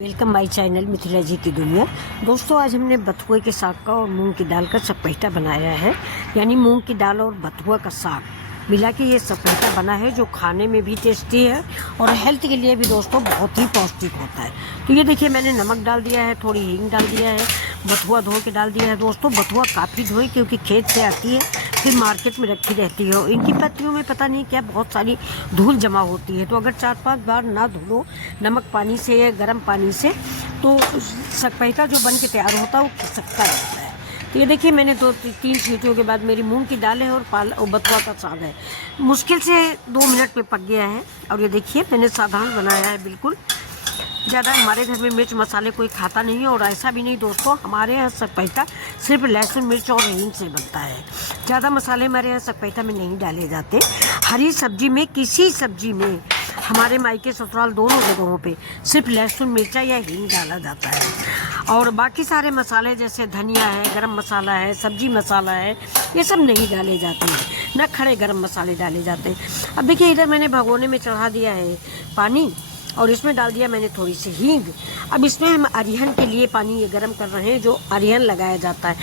Welcome my channel Mithila जी की दुनिया। दोस्तों, आज हमने बथुए के साग का और मूंग की दाल का सपेटा बनाया है। यानी मूंग की दाल और बथुआ का साग मिला के ये सपेटा बना है, जो खाने में भी टेस्टी है और हेल्थ के लिए भी दोस्तों बहुत ही पौष्टिक होता है। तो ये देखिए, मैंने नमक डाल दिया है, थोड़ी हींग डाल दिया है, बथुआ धो के डाल दिया है। दोस्तों, बथुआ काफ़ी धोए क्योंकि खेत से आती है, फिर मार्केट में रखी रहती है। इनकी पत्तियों में पता नहीं क्या बहुत सारी धूल जमा होती है, तो अगर 4-5 बार ना धुलो नमक पानी से या गर्म पानी से, तो सपेटा जो बन के तैयार होता है वो खिसकता रहता है। तो ये देखिए, मैंने 2-3 सीटियों के बाद मेरी मूंग की दाल है और बथुआ का साग है। मुश्किल से 2 मिनट में पक गया है। और ये देखिए, मैंने साधारण बनाया है बिल्कुल। ज़्यादा हमारे घर में मिर्च मसाले कोई खाता नहीं है, और ऐसा भी नहीं दोस्तों, हमारे यहाँ सपेटा सिर्फ लहसुन मिर्च और हींग से बनता है। ज़्यादा मसाले हमारे यहाँ सपेटा में नहीं डाले जाते। हरी सब्जी में, किसी सब्जी में, हमारे मायके ससुराल दोनों जगहों पे सिर्फ लहसुन मिर्चा या हींग डाला जाता है। और बाकी सारे मसाले जैसे धनिया है, गरम मसाला है, सब्जी मसाला है, ये सब नहीं डाले जाते हैं। न खड़े गरम मसाले डाले जाते हैं। अब देखिए, इधर मैंने भगोने में चढ़ा दिया है पानी, और इसमें डाल दिया मैंने थोड़ी सी हींग। अब इसमें हम अरिहन के लिए पानी ये गर्म कर रहे हैं, जो अरिहन लगाया जाता है।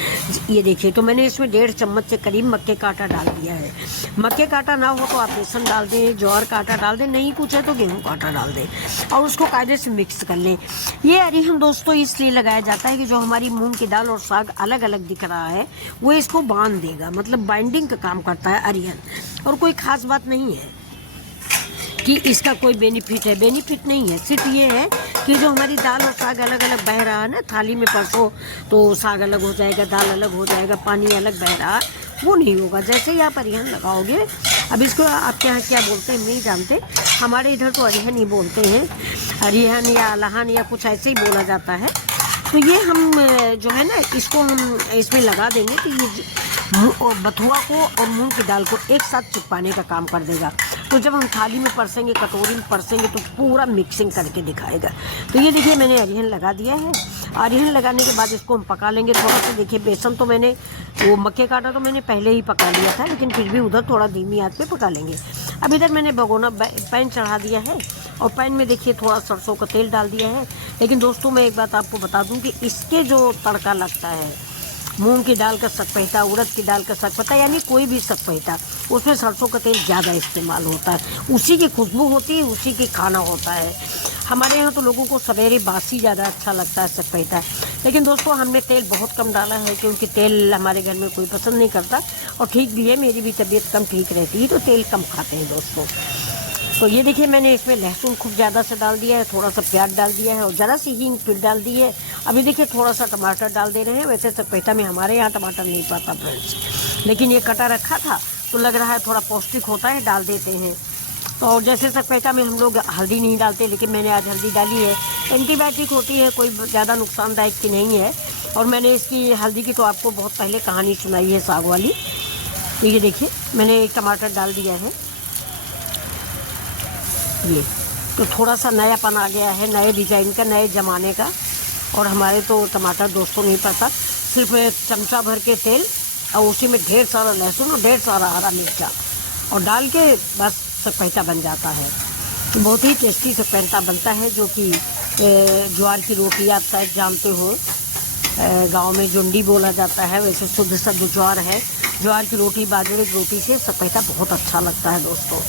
ये देखिए, तो मैंने इसमें 1.5 चम्मच से करीब मक्के का आटा डाल दिया है। मक्के का आटा ना हो तो आप बेसन डाल दें, ज्वार का आटा डाल दें, नहीं कुछ है तो गेहूं का आटा डाल दें, और उसको कायदे से मिक्स कर लें। ये अरिहन दोस्तों इसलिए लगाया जाता है कि जो हमारी मूँग की दाल और साग अलग अलग दिख रहा है, वो इसको बांध देगा, मतलब बाइंडिंग का काम करता है अरिहन। और कोई ख़ास बात नहीं है कि इसका कोई बेनिफिट है, बेनिफिट नहीं है। सिर्फ ये है कि जो हमारी दाल और साग अलग अलग बह रहा है ना, थाली में परसों तो साग अलग हो जाएगा, दाल अलग हो जाएगा, पानी अलग बह रहा, वो नहीं होगा। जैसे ही आप अरिहन लगाओगे, अब इसको आपके यहाँ क्या बोलते हैं नहीं जानते, हमारे इधर तो अरिहन ही बोलते हैं, अरिहन या अलहन या कुछ ऐसे ही बोला जाता है। तो ये हम जो है ना, इसको हम इसमें लगा देंगे कि ये बथुआ को और मूंग की दाल को एक साथ चिपकाने का काम कर देगा। तो जब हम थाली में परसेंगे, कटोरी में परसेंगे, तो पूरा मिक्सिंग करके दिखाएगा। तो ये देखिए, मैंने अरिहन लगा दिया है। अरिहन लगाने के बाद इसको हम पका लेंगे थोड़ा सा। देखिए, बेसन तो मैंने, वो मक्के का आटा तो मैंने पहले ही पका लिया था, लेकिन फिर भी उधर थोड़ा धीमी आंच पे पका लेंगे। अब इधर मैंने भगोना पैन चढ़ा दिया है, और पैन में देखिए थोड़ा सरसों का तेल डाल दिया है। लेकिन दोस्तों, मैं एक बात आपको बता दूं कि इसके जो तड़का लगता है, मूंग की दाल का सपेटा, उड़द की दाल का सपेटा, यानी कोई भी सपेटा, उसमें सरसों का तेल ज़्यादा इस्तेमाल होता है। उसी की खुशबू होती है, उसी की खाना होता है। हमारे यहाँ तो लोगों को सवेरे बासी ज़्यादा अच्छा लगता है सपेटा। लेकिन दोस्तों, हमने तेल बहुत कम डाला है, क्योंकि तेल हमारे घर में कोई पसंद नहीं करता, और ठीक भी है, मेरी भी तबीयत कम ठीक रहती है, तो तेल कम खाते हैं दोस्तों। तो ये देखिए, मैंने इसमें लहसुन खूब ज़्यादा से डाल दिया है, थोड़ा सा प्याज डाल दिया है, और ज़रा सी हींग फिर डाल दी है। अभी देखिए, थोड़ा सा टमाटर डाल दे रहे हैं। वैसे सपेटा में हमारे यहाँ टमाटर नहीं पाता फ्रेंड्स, लेकिन ये कटा रखा था तो लग रहा है थोड़ा पौष्टिक होता है, डाल देते हैं। तो और जैसे सपेटा में हम लोग हल्दी नहीं डालते, लेकिन मैंने आज हल्दी डाली है। एंटीबायोटिक होती है, कोई ज़्यादा नुकसानदायक की नहीं है। और मैंने इसकी हल्दी की तो आपको बहुत पहले कहानी सुनाई है, साग वाली। तो ये देखिए, मैंने एक टमाटर डाल दिया है। ये तो थोड़ा सा नयापन आ गया है, नए डिजाइन का, नए ज़माने का। और हमारे तो टमाटर दोस्तों नहीं पड़ता, सिर्फ चमचा भर के तेल, और उसी में ढेर सारा लहसुन और ढेर सारा हरा मिर्चा, और डाल के बस सपेटा बन जाता है। तो बहुत ही टेस्टी सपेटा बनता है, जो कि ज्वार की रोटी, आप शायद जानते हो, गांव में जुंडी बोला जाता है, वैसे शुद्ध शुद्ध ज्वार है। ज्वार की रोटी, बाजरे की रोटी से सपेटा बहुत अच्छा लगता है दोस्तों।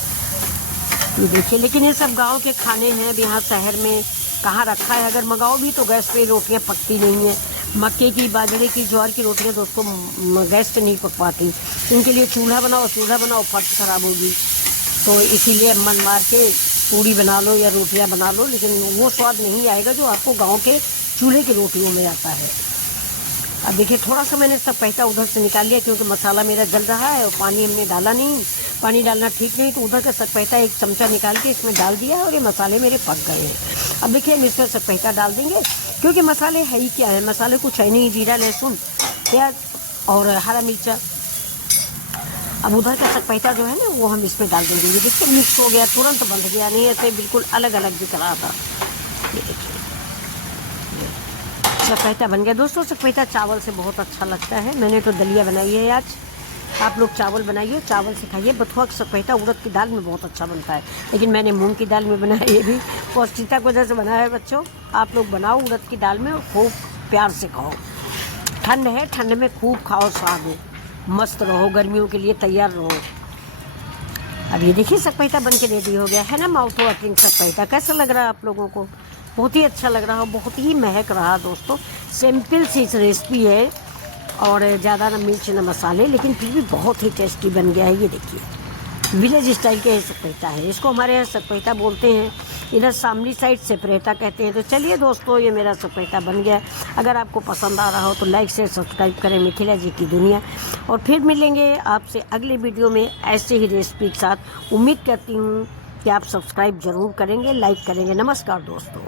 ये देखिए, लेकिन ये सब गांव के खाने हैं। अब यहाँ शहर में कहाँ रखा है, अगर मंगाओ भी तो गैस पे रोटियाँ पकती नहीं है। मक्के की, बाजरे की, ज्वार की रोटियाँ दोस्तों गैस पे नहीं पक पाती। इनके लिए चूल्हा बनाओ, फर्श खराब होगी। तो इसीलिए मन मार के पूड़ी बना लो या रोटियाँ बना लो, लेकिन वो स्वाद नहीं आएगा जो आपको गाँव के चूल्हे की रोटियों में आता है। अब देखिए, थोड़ा सा मैंने सपेटा उधर से निकाल लिया, क्योंकि मसाला मेरा जल रहा है और पानी हमने डाला नहीं। पानी डालना ठीक नहीं, तो उधर का सपेटा एक चमचा निकाल के इसमें डाल दिया है, और ये मसाले मेरे पक गए हैं। अब देखिए, हम इसमें सपेटा डाल देंगे, क्योंकि मसाले है ही क्या है, मसाले कुछ है नहीं, जीरा, लहसुन, प्याज और हरा मिर्चा। अब उधर का सपेटा जो है ना, वो हम इसमें डाल देंगे। ये देखिए, मिक्स हो गया, तुरंत बंध गया, नहीं ऐसे बिल्कुल अलग अलग दिख रहा था। ये देखिए, सपेटा बन गया दोस्तों। सपेटा चावल से बहुत अच्छा लगता है। मैंने तो दलिया बनाई है आज, आप लोग चावल बनाइए, चावल से खाइए। बथुआ का सपेटा उड़द की दाल में बहुत अच्छा बनता है, लेकिन मैंने मूंग की दाल में बनाया। ये भी पौष्टिकता की वजह से बनाया है बच्चों। आप लोग बनाओ उड़द की दाल में और खूब प्यार से खाओ। ठंड है, ठंड में खूब खाओ, साग मस्त रहो, गर्मियों के लिए तैयार रहो। अब ये देखिए सपेटा बन के रेडी हो गया है ना, माउथ वाटरिंग सपेटा। कैसा लग रहा है आप लोगों को? बहुत ही अच्छा लग रहा है, बहुत ही महक रहा दोस्तों। सिंपल सी रेसिपी है और ज़्यादा ना मिर्च ना मसाले, लेकिन फिर भी बहुत ही टेस्टी बन गया है। ये देखिए विलेज स्टाइल के सपेटा है, इसको हमारे यहाँ सपेटा बोलते हैं, इधर शामली साइड सपेटा कहते हैं। तो चलिए दोस्तों, ये मेरा सपेटा बन गया। अगर आपको पसंद आ रहा हो तो लाइक शेयर सब्सक्राइब करें मिथिला जी की दुनिया। और फिर मिलेंगे आपसे अगले वीडियो में ऐसे ही रेसिपी के साथ। उम्मीद करती हूँ कि आप सब्सक्राइब ज़रूर करेंगे, लाइक करेंगे। नमस्कार दोस्तों।